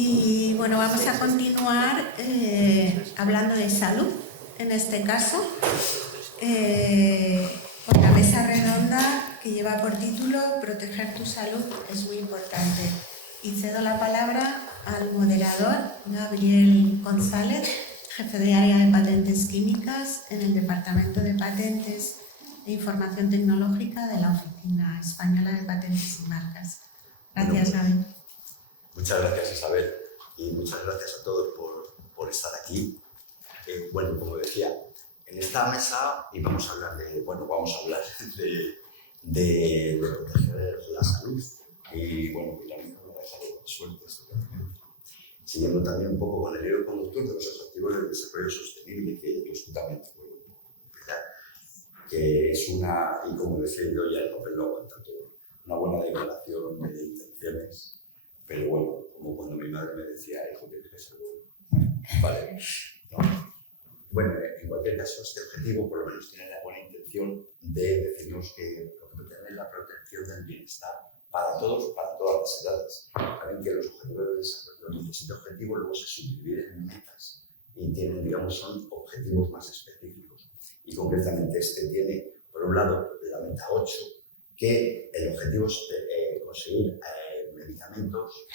Y bueno, vamos a continuar hablando de salud, en este caso, con la mesa redonda que lleva por título Proteger tu salud es muy importante. Y cedo la palabra al moderador Gabriel González, jefe de área de patentes químicas en el Departamento de Patentes e Información Tecnológica de la Oficina Española de Patentes y Marcas. Gracias, Gabriel. Muchas gracias, Isabel, y muchas gracias a todos por estar aquí. Bueno, como decía, en esta mesa vamos a hablar de proteger la salud y, bueno, también vamos a dejar suerte siguiendo también un poco con el hilo conductor de los objetivos del desarrollo sostenible, que yo también puedo empezar, que es una, y como decía yo, ya el papel lo aguanta todo, una buena declaración de intenciones. Pero bueno, como cuando mi madre me decía, hijo, tienes que ser bueno. Vale, ¿no? Bueno, en cualquier caso, este objetivo por lo menos tiene la buena intención de decirnos que lo que pretende es la protección del bienestar para todos, para todas las edades. Saben que los objetivos de desarrollo, los 17 objetivos luego se subdividen en metas y tienen, digamos, son objetivos más específicos. Y concretamente este tiene, por un lado, la meta 8, que el objetivo es conseguir medicamentos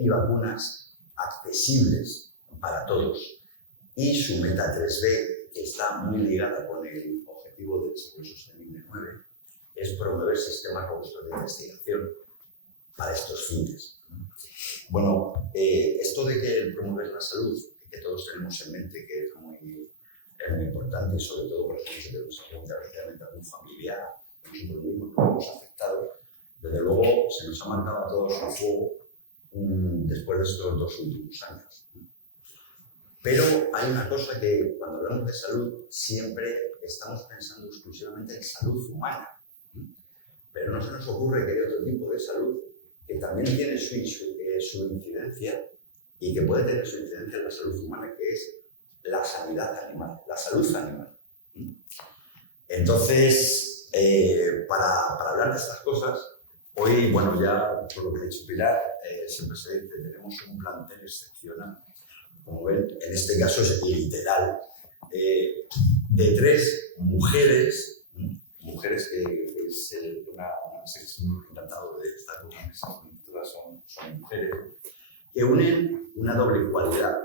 y vacunas accesibles para todos. Y su meta 3B, que está muy ligada con el objetivo de desarrollo sostenible 9, es promover sistemas robustos de investigación para estos fines. Bueno, esto de que promover la salud, que todos tenemos en mente que es muy importante, y sobre todo, por ejemplo, si tenemos algún familiar, nosotros mismos nos hemos afectado, desde luego se nos ha marcado a todos a fuego después de estos 2 últimos años. Pero hay una cosa que cuando hablamos de salud siempre estamos pensando exclusivamente en salud humana. Pero no se nos ocurre que hay otro tipo de salud que también tiene su incidencia y que puede tener su incidencia en la salud humana, que es la sanidad animal, la salud animal. Entonces, para hablar de estas cosas, hoy, bueno, ya por lo que ha dicho Pilar, siempre se dice, tenemos un plantel excepcional. Como ven, en este caso es literal, de 3 mujeres que es una mesa que estoy muy encantado de estar con una mesa, todas son mujeres, que unen una doble cualidad.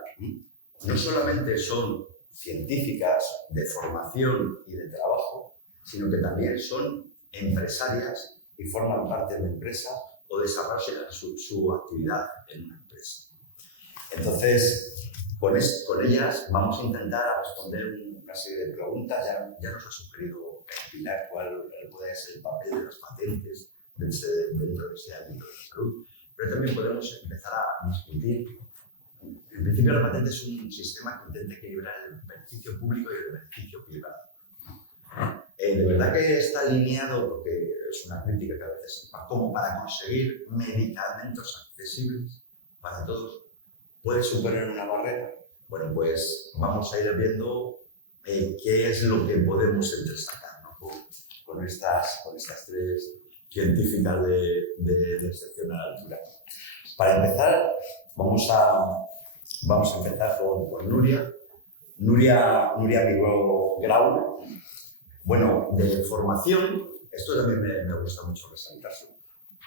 No solamente son científicas de formación y de trabajo, sino que también son empresarias y forman parte de empresas o desarrollan su actividad en una empresa. Entonces, con ellas vamos a intentar responder una serie de preguntas. Ya nos ha sugerido Pilar cuál puede ser el papel de las patentes dentro de ese ámbito de la salud, pero también podemos empezar a discutir. En principio, la patente es un sistema que intenta equilibrar el beneficio público y el beneficio privado. De verdad que está alineado, porque es una crítica que a veces como para conseguir medicamentos accesibles para todos, ¿puede suponer una barrera? Bueno, pues vamos a ir viendo qué es lo que podemos entresacar, ¿no? con estas 3 científicas de excepcional altura. Para empezar, vamos a empezar con Nuria. Nuria Miguel Grau. Bueno, de formación, esto también me gusta mucho resaltarse,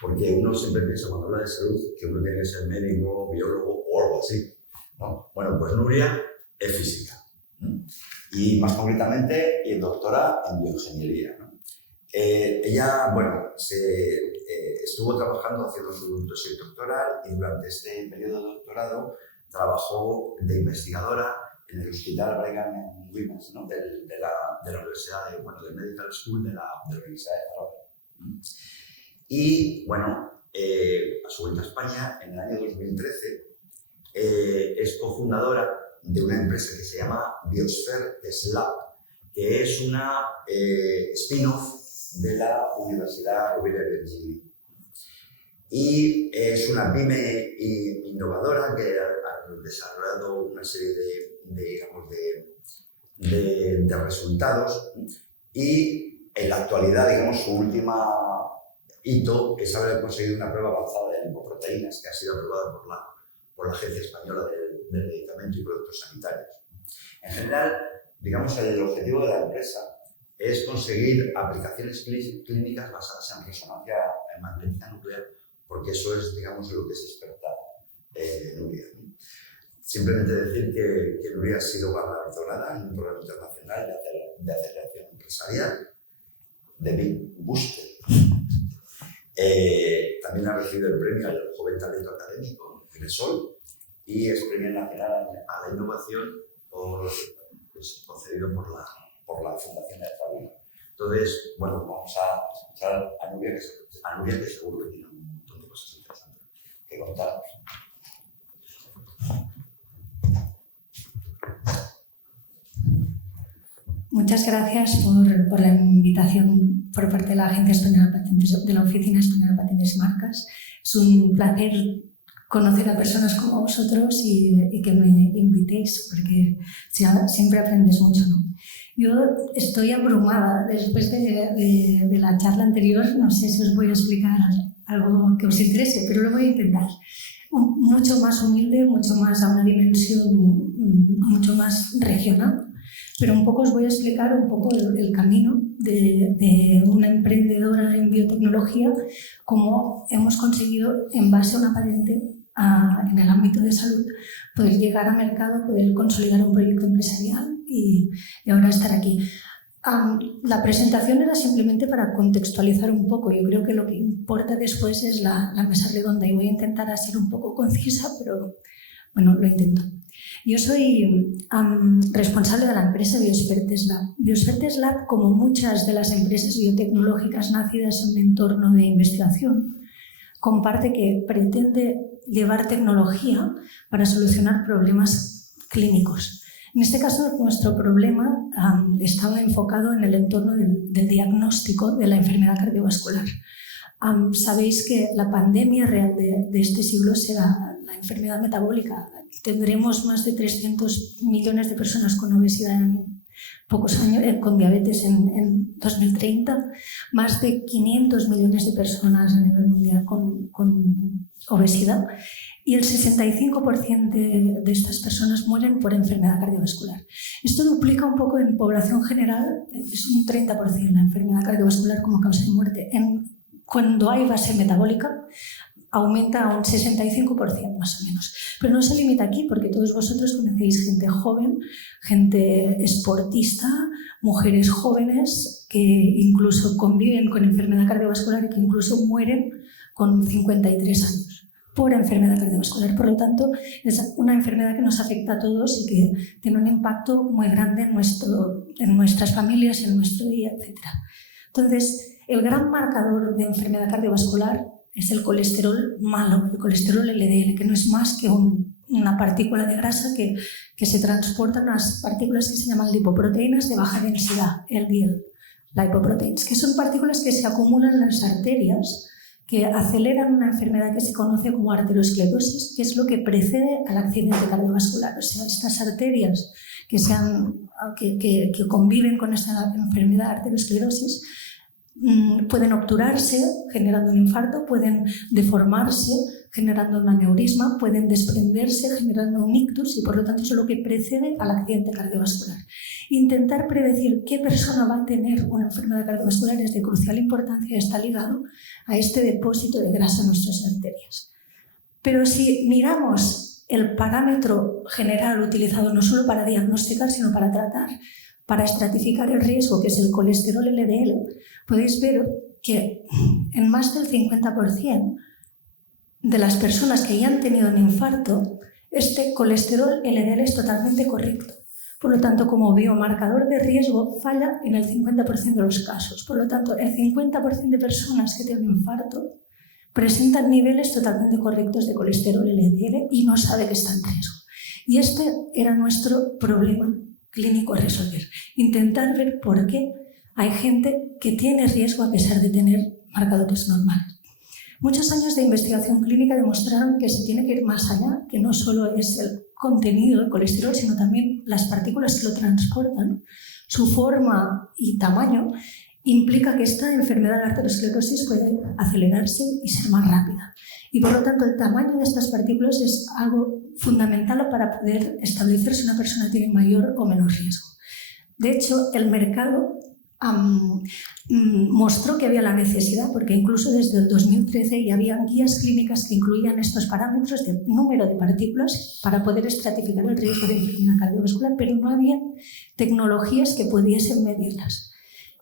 porque uno siempre piensa cuando habla de salud que uno tiene que ser médico, biólogo o algo así, ¿no? Bueno, pues Nuria es física y más concretamente es doctora en bioingeniería, ¿no? Ella, bueno, estuvo trabajando haciendo su tesis doctoral y durante este periodo de doctorado trabajó de investigadora en el Hospital Brigham and Women's, ¿no? de la Universidad del Medical School de la Universidad de Harvard. Y bueno, a su vuelta a España, en el año 2013, es cofundadora de una empresa que se llama Biosphere Lab, que es una spin-off de la Universidad Rovira i Virgili. Y es una pyme innovadora que ha desarrollado una serie de resultados y en la actualidad, digamos, su última hito es haber conseguido una prueba avanzada de lipoproteínas que ha sido aprobada por la Agencia Española del Medicamento y Productos Sanitarios. En general, digamos, el objetivo de la empresa es conseguir aplicaciones clínicas basadas en resonancia magnética nuclear, porque eso es, digamos, lo que es experta Nuria. Simplemente decir que Nuria ha sido galardonada en un programa internacional de aceleración empresarial, de Big Booster. También ha recibido el premio al Joven Talento Académico, Gresol, y es Premio Nacional a la Innovación concedido por la Fundación de Alfaguía. Entonces, bueno, vamos a escuchar a Nuria, que seguro que tiene un montón de cosas interesantes que contarnos. Muchas gracias por la invitación por parte de la Agencia Española de Patentes, de la Oficina Española de Patentes y Marcas. Es un placer conocer a personas como vosotros y que me invitéis, porque siempre aprendes mucho, ¿no? Yo estoy abrumada después de la charla anterior. No sé si os voy a explicar algo que os interese, pero lo voy a intentar. Mucho más humilde, mucho más a una dimensión mucho más regional. Pero un poco os voy a explicar un poco el camino de una emprendedora en biotecnología, cómo hemos conseguido, en base a una patente en el ámbito de salud, poder llegar al mercado, poder consolidar un proyecto empresarial y ahora estar aquí. La presentación era simplemente para contextualizar un poco. Yo creo que lo que importa después es la mesa redonda y voy a intentar ser un poco concisa, pero bueno, lo intento. Yo soy responsable de la empresa Bioexpertes Lab. Bioexpertes Lab, como muchas de las empresas biotecnológicas nacidas en un entorno de investigación, comparte que pretende llevar tecnología para solucionar problemas clínicos. En este caso, nuestro problema estaba enfocado en el entorno del diagnóstico de la enfermedad cardiovascular. Sabéis que la pandemia real de este siglo será la enfermedad metabólica. Tendremos más de 300 millones de personas con obesidad en pocos años, con diabetes en 2030, más de 500 millones de personas a nivel mundial con obesidad, y el 65% de estas personas mueren por enfermedad cardiovascular. Esto duplica un poco en población general, es un 30% la enfermedad cardiovascular como causa de muerte. Cuando hay base metabólica, aumenta a un 65% más o menos. Pero no se limita aquí, porque todos vosotros conocéis gente joven, gente esportista, mujeres jóvenes que incluso conviven con enfermedad cardiovascular y que incluso mueren con 53 años por enfermedad cardiovascular. Por lo tanto, es una enfermedad que nos afecta a todos y que tiene un impacto muy grande en nuestras familias, en nuestro día, etc. Entonces, el gran marcador de enfermedad cardiovascular es el colesterol malo, el colesterol LDL, que no es más que una partícula de grasa que se transportan unas partículas que se llaman lipoproteínas de baja densidad, LDL, lipoproteins, que son partículas que se acumulan en las arterias, que aceleran una enfermedad que se conoce como arteriosclerosis, que es lo que precede al accidente cardiovascular. O sea, estas arterias que conviven con esta enfermedad, arteriosclerosis, pueden obturarse generando un infarto, pueden deformarse generando un aneurisma, pueden desprenderse generando un ictus y por lo tanto eso es lo que precede al accidente cardiovascular. Intentar predecir qué persona va a tener una enfermedad cardiovascular es de crucial importancia y está ligado a este depósito de grasa en nuestras arterias. Pero si miramos el parámetro general utilizado no solo para diagnosticar sino para tratar, para estratificar el riesgo, que es el colesterol LDL, podéis ver que en más del 50% de las personas que ya han tenido un infarto, este colesterol LDL es totalmente correcto. Por lo tanto, como biomarcador de riesgo, falla en el 50% de los casos. Por lo tanto, el 50% de personas que tienen un infarto presentan niveles totalmente correctos de colesterol LDL y no sabe que está en riesgo. Y este era nuestro problema clínico a resolver. Intentar ver por qué hay gente que tiene riesgo a pesar de tener marcadores normales. Muchos años de investigación clínica demostraron que se tiene que ir más allá, que no solo es el contenido de colesterol, sino también las partículas que lo transportan, su forma y tamaño, implica que esta enfermedad de la arteriosclerosis puede acelerarse y ser más rápida. Y por lo tanto el tamaño de estas partículas es algo fundamental para poder establecer si una persona tiene mayor o menor riesgo. De hecho, el mercado mostró que había la necesidad, porque incluso desde el 2013 ya había guías clínicas que incluían estos parámetros de número de partículas para poder estratificar el riesgo de enfermedad cardiovascular, pero no había tecnologías que pudiesen medirlas.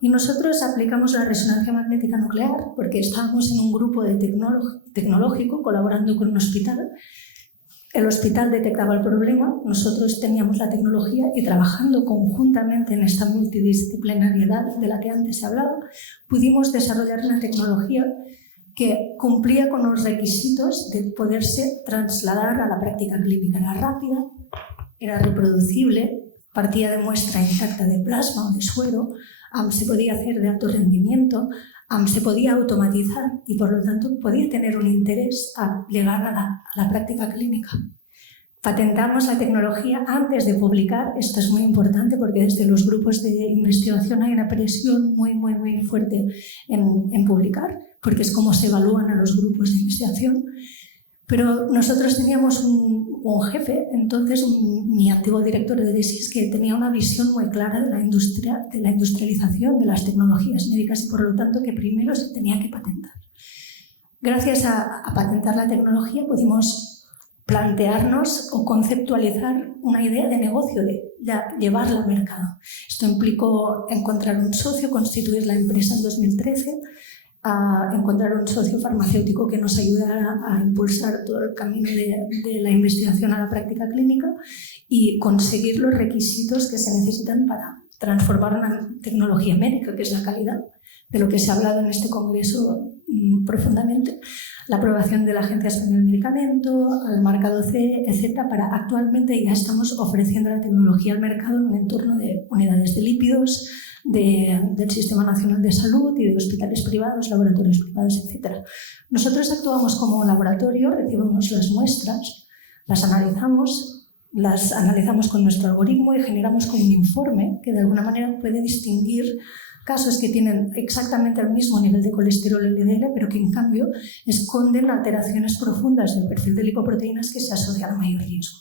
Y nosotros aplicamos la resonancia magnética nuclear porque estábamos en un grupo de tecnológico colaborando con un hospital. El hospital detectaba el problema, nosotros teníamos la tecnología y trabajando conjuntamente en esta multidisciplinariedad de la que antes se hablaba, pudimos desarrollar una tecnología que cumplía con los requisitos de poderse trasladar a la práctica clínica. Era rápida, era reproducible, partía de muestra intacta de plasma o de suero, se podía hacer de alto rendimiento, se podía automatizar y por lo tanto podía tener un interés a llegar a la práctica clínica. Patentamos la tecnología antes de publicar, esto es muy importante porque desde los grupos de investigación hay una presión muy fuerte en publicar, porque es como se evalúan a los grupos de investigación. Pero nosotros teníamos un jefe, entonces mi antiguo director de tesis, que tenía una visión muy clara de la industrialización de las tecnologías médicas y por lo tanto que primero se tenía que patentar. Gracias a patentar la tecnología pudimos plantearnos o conceptualizar una idea de negocio, de llevarla al mercado. Esto implicó encontrar un socio, constituir la empresa en 2013, a encontrar un socio farmacéutico que nos ayudara a impulsar todo el camino de la investigación a la práctica clínica y conseguir los requisitos que se necesitan para transformar una tecnología médica, que es la calidad, de lo que se ha hablado en este congreso profundamente, la aprobación de la Agencia Española del Medicamento, el marcado CE, etc. Para actualmente ya estamos ofreciendo la tecnología al mercado en un entorno de unidades de lípidos, del Sistema Nacional de Salud y de hospitales privados, laboratorios privados, etc. Nosotros actuamos como un laboratorio, recibimos las muestras, las analizamos con nuestro algoritmo y generamos como un informe que de alguna manera puede distinguir casos que tienen exactamente el mismo nivel de colesterol LDL, pero que en cambio esconden alteraciones profundas del perfil de lipoproteínas que se asocian a mayor riesgo.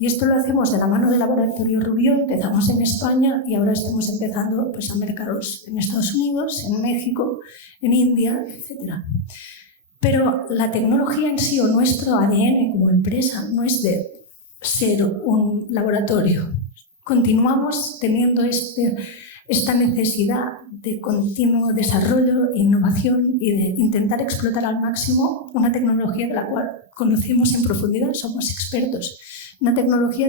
Y esto lo hacemos de la mano del Laboratorio Rubión, empezamos en España y ahora estamos empezando a mercados en Estados Unidos, en México, en India, etc. Pero la tecnología en sí o nuestro ADN como empresa no es de ser un laboratorio. Continuamos teniendo esta necesidad de continuo desarrollo, innovación y de intentar explotar al máximo una tecnología de la cual conocemos en profundidad, somos expertos. Una tecnología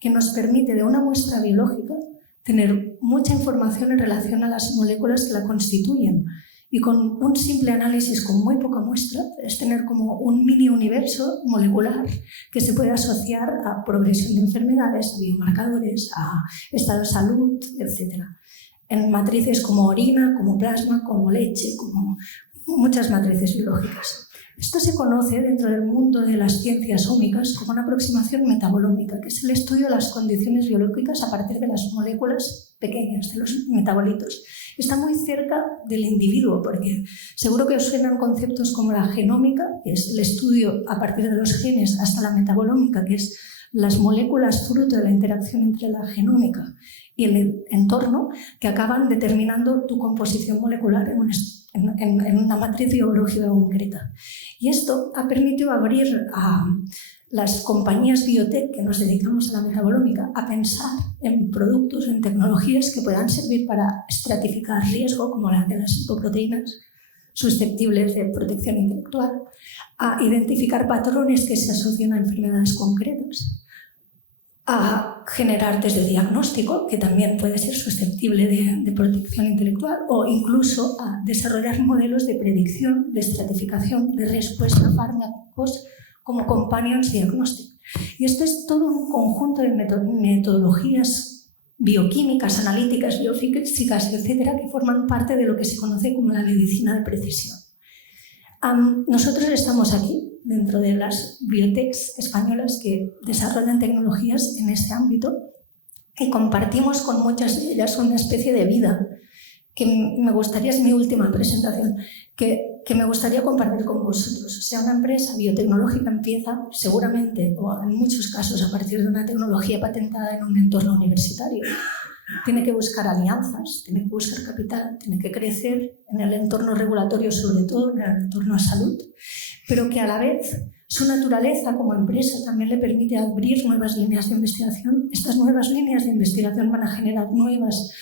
que nos permite de una muestra biológica tener mucha información en relación a las moléculas que la constituyen y con un simple análisis con muy poca muestra es tener como un mini universo molecular que se puede asociar a progresión de enfermedades, a biomarcadores, a estado de salud, etc. En matrices como orina, como plasma, como leche, como muchas matrices biológicas. Esto se conoce dentro del mundo de las ciencias ómicas como una aproximación metabolómica, que es el estudio de las condiciones biológicas a partir de las moléculas pequeñas, de los metabolitos. Está muy cerca del individuo, porque seguro que os suenan conceptos como la genómica, que es el estudio a partir de los genes, hasta la metabolómica, que es las moléculas fruto de la interacción entre la genómica y el entorno, que acaban determinando tu composición molecular en una matriz biológica concreta. Y esto ha permitido abrir a las compañías biotech que nos dedicamos a la metabolómica a pensar en productos, en tecnologías que puedan servir para estratificar riesgo, como la de las lipoproteínas susceptibles de protección intelectual, a identificar patrones que se asocian a enfermedades concretas, a generar test de diagnóstico, que también puede ser susceptible de protección intelectual, o incluso a desarrollar modelos de predicción, de estratificación, de respuesta a fármacos como companions diagnósticos. Y esto es todo un conjunto de metodologías bioquímicas, analíticas, biofísicas, etcétera, que forman parte de lo que se conoce como la medicina de precisión. Nosotros estamos aquí, dentro de las biotechs españolas que desarrollan tecnologías en este ámbito y compartimos con muchas de ellas una especie de vida que me gustaría, es mi última presentación, que me gustaría compartir con vosotros. O sea, una empresa biotecnológica empieza seguramente, o en muchos casos, a partir de una tecnología patentada en un entorno universitario. Tiene que buscar alianzas, tiene que buscar capital, tiene que crecer en el entorno regulatorio, sobre todo en el entorno a salud, pero que a la vez su naturaleza como empresa también le permite abrir nuevas líneas de investigación. Estas nuevas líneas de investigación van a generar nuevos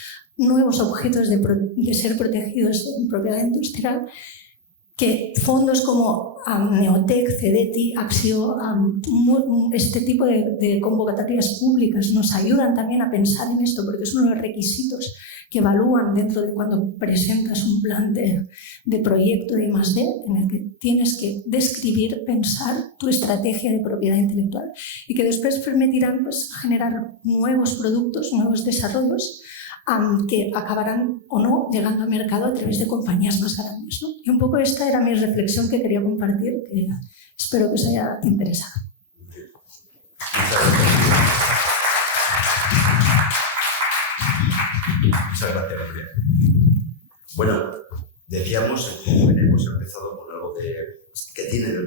objetos de ser protegidos en propiedad industrial, que fondos como Neotec, CEDETI, Axio, este tipo de convocatorias públicas nos ayudan también a pensar en esto, porque es uno de los requisitos que evalúan dentro de cuando presentas un plan de proyecto de I+D, en el que tienes que describir, pensar tu estrategia de propiedad intelectual y que después permitirán pues, generar nuevos productos, nuevos desarrollos que acabarán o no llegando al mercado a través de compañías más grandes, ¿no? Y un poco esta era mi reflexión que quería compartir, que espero que os haya interesado. Muchas gracias, María. Bueno, decíamos que hemos empezado con algo que tiene que ver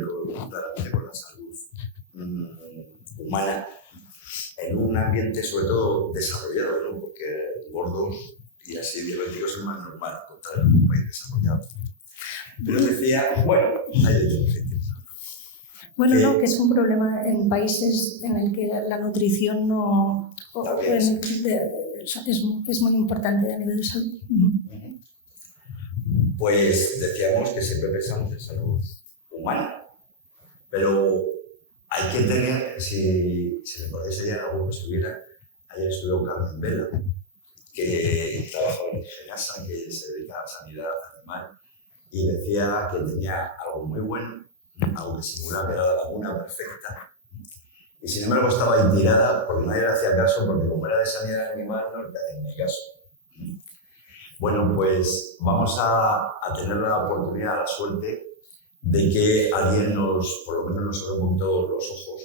claramente con la salud humana, en un ambiente sobre todo desarrollado, ¿no? Porque gordos y así diabéticos es más normal encontrar en un país desarrollado. Pero decía, bueno, hay otros sitios. Bueno, no, que es un problema en países en el que la nutrición no es muy importante a nivel de salud. Pues decíamos que siempre pensamos en salud humana, pero hay que tener, si recordáis ayer algo que estuviera, ayer estuvo Carmen Vela, que trabaja en Ingenasa, que se dedica a la sanidad animal, y decía que tenía algo muy bueno, algo que simulaba que era la vacuna perfecta, y sin embargo estaba ahí tirada porque nadie le hacía caso, porque como era de sanidad animal no le hacían ni caso. Bueno, pues vamos a tener la oportunidad, la suerte, de que alguien por lo menos nos abra un poquito los ojos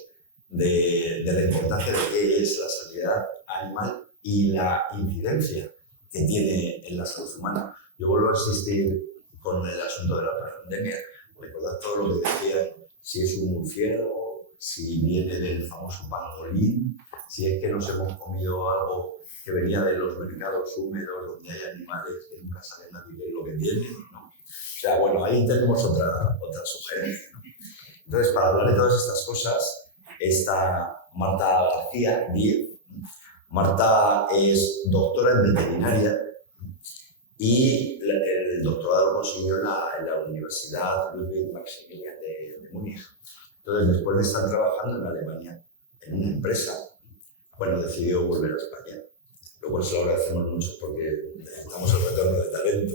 de la importancia de qué es la sanidad animal y la incidencia que tiene en la salud humana. Yo vuelvo a insistir con el asunto de la pandemia. Recordad todo lo que decían, si es un murciélago, si viene del famoso pangolín, si es que nos hemos comido algo que venía de los mercados húmedos donde hay animales que nunca saben nadie qué es lo que tienen, ¿no? O sea, bueno, ahí tenemos otra sugerencia, ¿no? Entonces, para hablar de todas estas cosas, está Marta García Díez. Marta es doctora en veterinaria y el doctorado lo consiguió en la Universidad Ludwig Maximilian de Múnich. Entonces, después de estar trabajando en Alemania, en una empresa, bueno, decidió volver a España, lo cual se lo agradecemos mucho porque necesitamos el retorno de talento.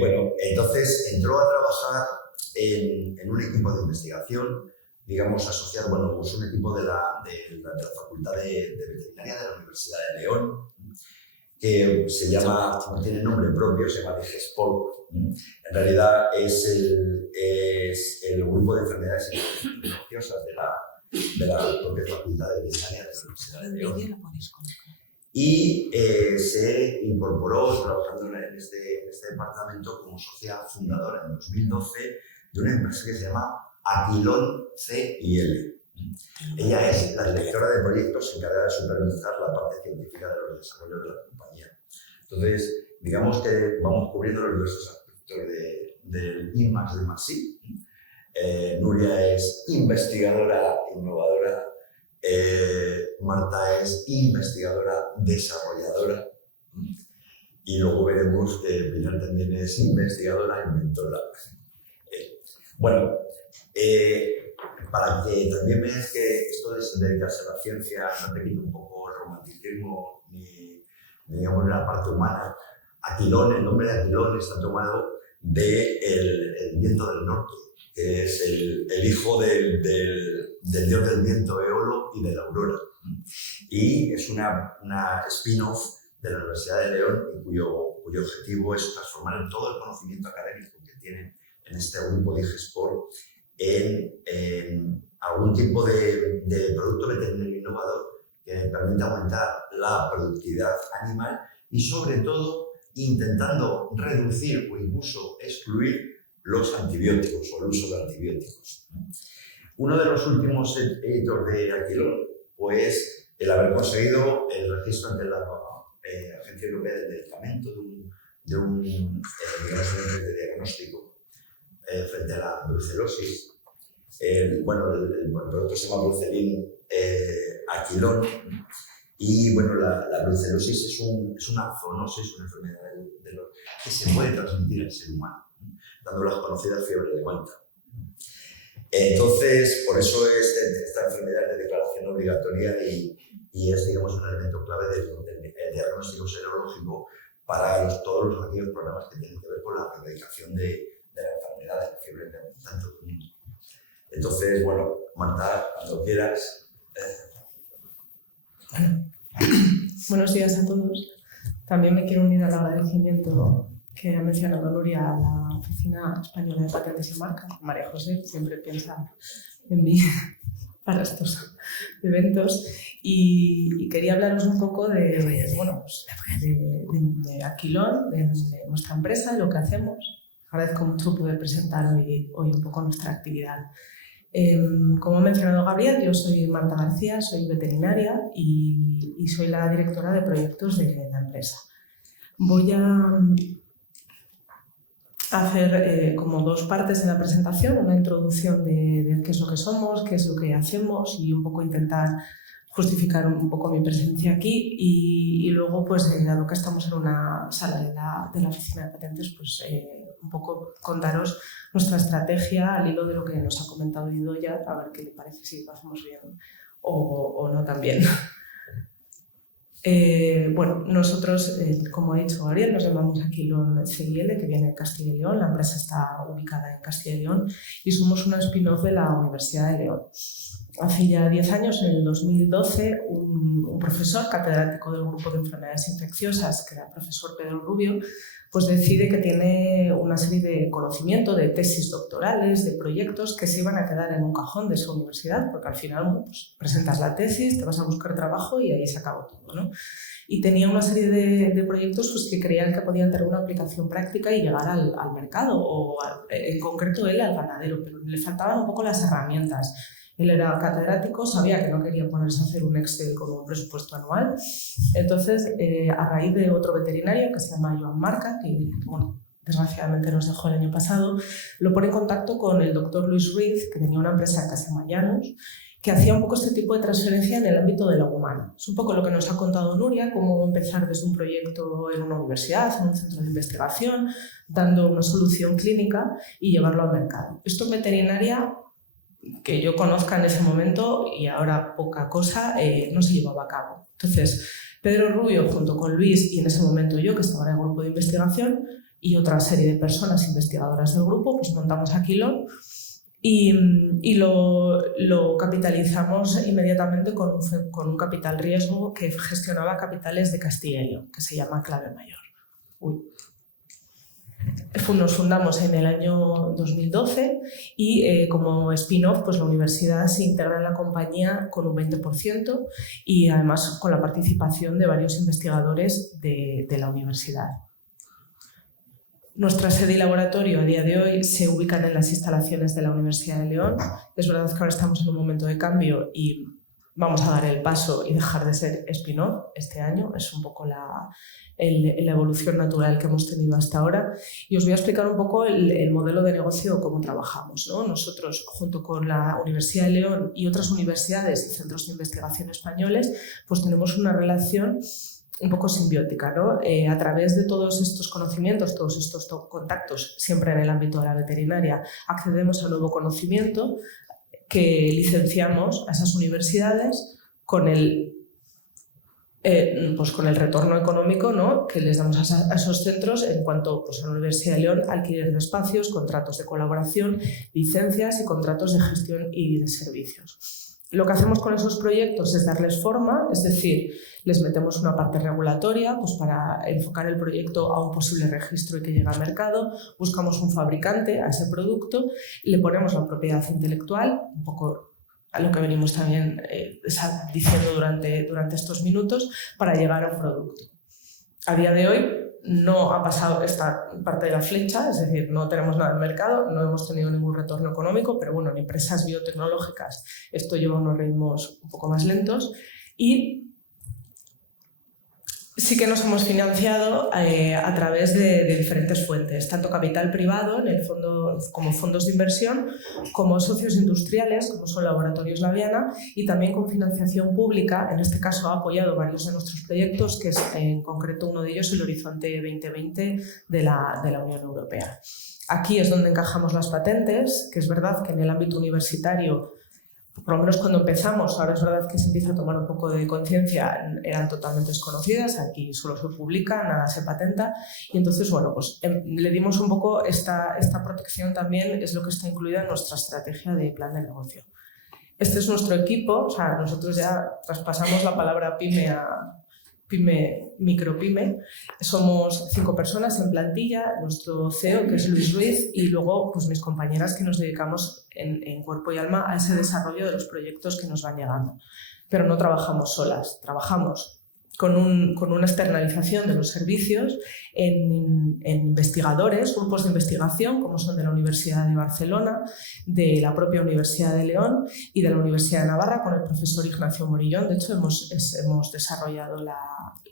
Bueno, entonces entró a trabajar en un equipo de investigación, digamos, asociado, bueno, pues un equipo de la Facultad de Veterinaria de la Universidad de León, que se llama, no tiene nombre propio, se llama DIGESPOR. En realidad es el grupo de enfermedades infecciosas de la propia Facultad de Veterinaria de la Universidad de León. Y se incorporó trabajando en este departamento como socia fundadora en 2012 de una empresa que se llama Aquilon C+L. Ella es la directora de proyectos encargada de supervisar la parte científica de los desarrollos de la compañía. Entonces, digamos que vamos cubriendo los diversos aspectos del I+D+I. Nuria es investigadora innovadora. Marta es investigadora desarrolladora y luego veremos que Pilar también es investigadora inventora. Bueno, para que también veas que esto de dedicarse a la ciencia no te quita un poco el romanticismo ni digamos la parte humana. Aquilón, el nombre de Aquilón está tomado del viento del norte, que es el hijo del dios del viento Eolo y de la aurora. Y es una spin-off de la Universidad de León, cuyo objetivo es transformar todo el conocimiento académico que tienen en este grupo de IGESPOR en algún tipo de producto veterinario innovador que permita aumentar la productividad animal y sobre todo intentando reducir o incluso excluir los antibióticos o el uso de antibióticos. Uno de los últimos hitos de Aquilón pues el haber conseguido el registro ante la Agencia Europea del Medicamento de un diagnóstico frente a la brucelosis. El producto se llama Brucelin Aquilón. Y bueno, la brucelosis es una zoonosis, una enfermedad que se puede transmitir al ser humano, dando las conocidas fiebres de Malta. Entonces, por eso esta enfermedad de declaración obligatoria y es, digamos, un elemento clave del diagnóstico serológico para todos aquellos problemas que tienen que ver con la erradicación de la enfermedad de la fiebre de Malta en todo el mundo. Entonces, bueno, Marta, cuando quieras. Buenos días a todos. También me quiero unir al agradecimiento que ha mencionado Nuria a la Oficina Española de Patentes y Marcas. María José siempre piensa en mí para estos eventos y quería hablaros un poco de Aquilón, de nuestra empresa, de lo que hacemos. Agradezco mucho poder presentar hoy un poco nuestra actividad. Como ha mencionado Gabriel, yo soy Marta García, soy veterinaria y soy la directora de proyectos de la empresa. Voy a hacer como dos partes en la presentación, una introducción de qué es lo que somos, qué es lo que hacemos y un poco intentar justificar un poco mi presencia aquí y luego, pues, dado que estamos en una sala de la Oficina de Patentes, pues un poco contaros nuestra estrategia al hilo de lo que nos ha comentado Idoia, a ver qué le parece, si lo hacemos bien o no también. Nosotros, como ha dicho Gabriel, nos llamamos Aquilón CIL, que viene de Castilla y León. La empresa está ubicada en Castilla y León y somos una spin-off de la Universidad de León. Hace ya 10 años, en el 2012, un profesor catedrático del grupo de enfermedades infecciosas, que era el profesor Pedro Rubio, pues decide que tiene una serie de conocimiento, de tesis doctorales, de proyectos que se iban a quedar en un cajón de su universidad, porque al final pues, presentas la tesis, te vas a buscar trabajo y ahí se acabó todo, ¿no? Y tenía una serie de proyectos pues, que creían que podían tener una aplicación práctica y llegar al mercado, o en concreto él al ganadero, pero le faltaban un poco las herramientas. Él era catedrático, sabía que no quería ponerse a hacer un Excel con un presupuesto anual. Entonces, a raíz de otro veterinario que se llama Joan Marca, que bueno, desgraciadamente nos dejó el año pasado, lo pone en contacto con el doctor Luis Ruiz, que tenía una empresa que se llama Llanos, que hacía un poco este tipo de transferencia en el ámbito de la humana. Es un poco lo que nos ha contado Nuria, cómo empezar desde un proyecto en una universidad, en un centro de investigación, dando una solución clínica y llevarlo al mercado. Esto en veterinaria, que yo conozca en ese momento y ahora poca cosa, no se llevaba a cabo. Entonces, Pedro Rubio, junto con Luis y en ese momento yo, que estaba en el grupo de investigación, y otra serie de personas investigadoras del grupo, pues montamos Aquilón y lo capitalizamos inmediatamente con un capital riesgo que gestionaba Capitales de Castilla y León, que se llama Clave Mayor. Nos fundamos en el año 2012 y como spin-off pues la universidad se integra en la compañía con un 20% y además con la participación de varios investigadores de la universidad. Nuestra sede y laboratorio a día de hoy se ubican en las instalaciones de la Universidad de León. Es verdad que ahora estamos en un momento de cambio y vamos a dar el paso y dejar de ser spin-off este año. Es un poco la evolución natural que hemos tenido hasta ahora. Y os voy a explicar un poco el modelo de negocio, cómo trabajamos, ¿no? Nosotros, junto con la Universidad de León y otras universidades y centros de investigación españoles, pues tenemos una relación un poco simbiótica, ¿no? A través de todos estos conocimientos, todos estos contactos, siempre en el ámbito de la veterinaria, accedemos a nuevo conocimiento que licenciamos a esas universidades con el retorno económico, ¿no?, que les damos a esos centros en cuanto pues, a la Universidad de León, alquiler de espacios, contratos de colaboración, licencias y contratos de gestión y de servicios. Lo que hacemos con esos proyectos es darles forma, es decir, les metemos una parte regulatoria pues para enfocar el proyecto a un posible registro y que llegue al mercado, buscamos un fabricante a ese producto, le ponemos la propiedad intelectual, un poco a lo que venimos también diciendo durante estos minutos, para llegar a un producto. A día de hoy no ha pasado esta parte de la flecha, es decir, no tenemos nada en mercado, no hemos tenido ningún retorno económico, pero bueno, en empresas biotecnológicas esto lleva unos ritmos un poco más lentos y sí que nos hemos financiado a través de diferentes fuentes, tanto capital privado en el fondo, como fondos de inversión, como socios industriales, como son Laboratorios Laviana, y también con financiación pública. En este caso ha apoyado varios de nuestros proyectos, que es en concreto uno de ellos el Horizonte 2020 de la Unión Europea. Aquí es donde encajamos las patentes, que es verdad que en el ámbito universitario, por lo menos cuando empezamos, ahora es verdad que se empieza a tomar un poco de conciencia, eran totalmente desconocidas, aquí solo se publica, nada se patenta, y entonces, bueno, pues le dimos un poco esta protección también, es lo que está incluida en nuestra estrategia de plan de negocio. Este es nuestro equipo, o sea, nosotros ya traspasamos la palabra pyme a micropyme. Somos 5 personas en plantilla, nuestro CEO, que es Luis Ruiz, y luego pues mis compañeras que nos dedicamos en cuerpo y alma a ese desarrollo de los proyectos que nos van llegando. Pero no trabajamos solas, trabajamos con una externalización de los servicios en investigadores, grupos de investigación, como son de la Universidad de Barcelona, de la propia Universidad de León y de la Universidad de Navarra, con el profesor Ignacio Morillón. De hecho, hemos desarrollado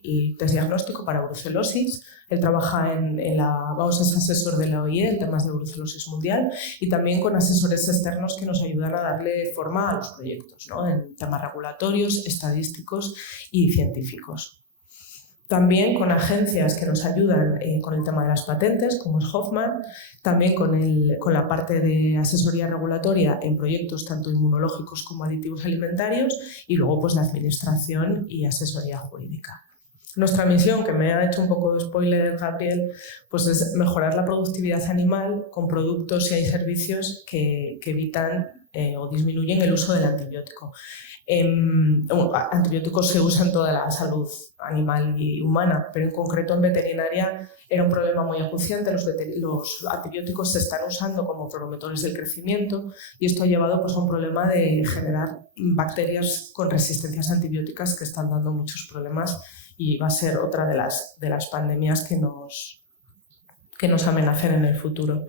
el test diagnóstico para brucelosis. Él trabaja es asesor de la OIE en temas de brucelosis mundial, y también con asesores externos que nos ayudan a darle forma a los proyectos, ¿no? En temas regulatorios, estadísticos y científicos. También con agencias que nos ayudan con el tema de las patentes, como es Hoffman, también con la parte de asesoría regulatoria en proyectos tanto inmunológicos como aditivos alimentarios, y luego pues la administración y asesoría jurídica. Nuestra misión, que me ha hecho un poco de spoiler Gabriel, pues es mejorar la productividad animal con productos y servicios que evitan o disminuyen el uso del antibiótico. Antibióticos se usan en toda la salud animal y humana, pero en concreto en veterinaria era un problema muy acuciante. Los antibióticos se están usando como promotores del crecimiento, y esto ha llevado pues, a un problema de generar bacterias con resistencias antibióticas que están dando muchos problemas, y va a ser otra de las pandemias que nos amenacen en el futuro.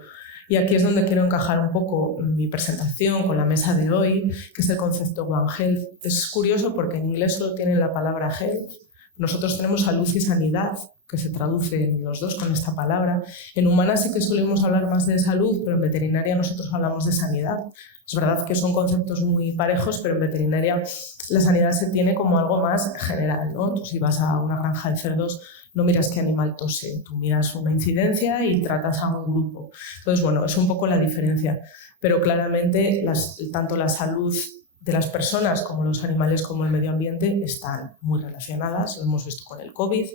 Y aquí es donde quiero encajar un poco mi presentación con la mesa de hoy, que es el concepto One Health. Es curioso porque en inglés solo tienen la palabra health. Nosotros tenemos salud y sanidad, que se traducen los dos con esta palabra. En humana sí que solemos hablar más de salud, pero en veterinaria nosotros hablamos de sanidad. Es verdad que son conceptos muy parejos, pero en veterinaria la sanidad se tiene como algo más general, ¿no? Tú si vas a una granja de cerdos, no miras qué animal tose, tú miras una incidencia y tratas a un grupo. Entonces, bueno, es un poco la diferencia, pero claramente tanto la salud de las personas como los animales como el medio ambiente están muy relacionadas. Lo hemos visto con el COVID,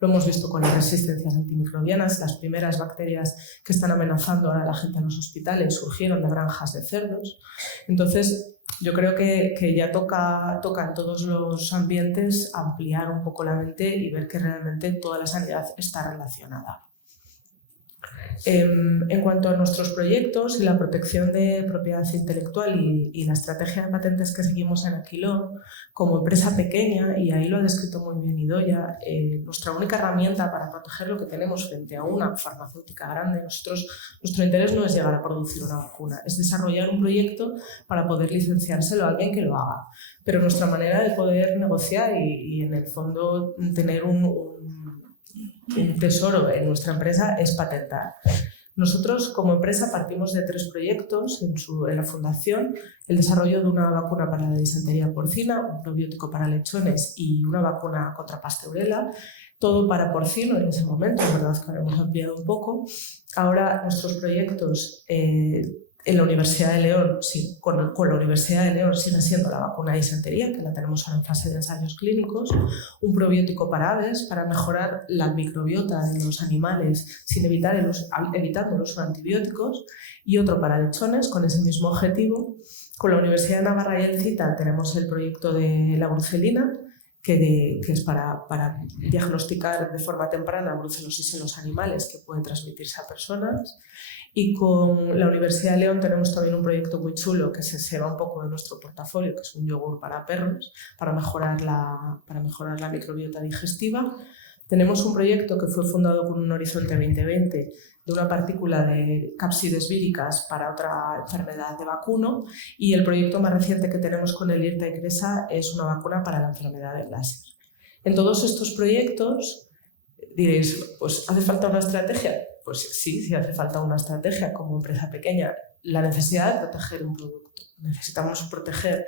lo hemos visto con las resistencias antimicrobianas. Las primeras bacterias que están amenazando ahora a la gente en los hospitales surgieron de granjas de cerdos. Entonces, yo creo que ya toca en todos los ambientes ampliar un poco la mente y ver que realmente toda la sanidad está relacionada. En cuanto a nuestros proyectos y la protección de propiedad intelectual y la estrategia de patentes que seguimos en Aquilón, como empresa pequeña, y ahí lo ha descrito muy bien Idoia, nuestra única herramienta para proteger lo que tenemos frente a una farmacéutica grande, nuestro interés no es llegar a producir una vacuna, es desarrollar un proyecto para poder licenciárselo a alguien que lo haga. Pero nuestra manera de poder negociar y en el fondo tener un tesoro en nuestra empresa es patentar. Nosotros como empresa partimos de 3 proyectos en la fundación: el desarrollo de una vacuna para la disentería porcina, un probiótico para lechones y una vacuna contra pasteurela, todo para porcino en ese momento. Es verdad que ahora hemos ampliado un poco. Ahora nuestros proyectos en la Universidad de León, sí, con la Universidad de León sigue siendo la vacuna de disentería, que la tenemos ahora en fase de ensayos clínicos, un probiótico para aves para mejorar la microbiota de los animales evitando el uso de antibióticos, y otro para lechones con ese mismo objetivo. Con la Universidad de Navarra y el CITA tenemos el proyecto de la brucelina, que es para diagnosticar de forma temprana brucelosis en los animales que puede transmitirse a personas. Y con la Universidad de León tenemos también un proyecto muy chulo que se va un poco de nuestro portafolio, que es un yogur para perros, para mejorar la microbiota digestiva. Tenemos un proyecto que fue fundado con un Horizonte 2020 de una partícula de cápsides víricas para otra enfermedad de vacuno, y el proyecto más reciente que tenemos con el IRTA y CRESA es una vacuna para la enfermedad del láser. En todos estos proyectos diréis, pues ¿hace falta una estrategia? Pues sí hace falta una estrategia como empresa pequeña. La necesidad de proteger un producto. Necesitamos proteger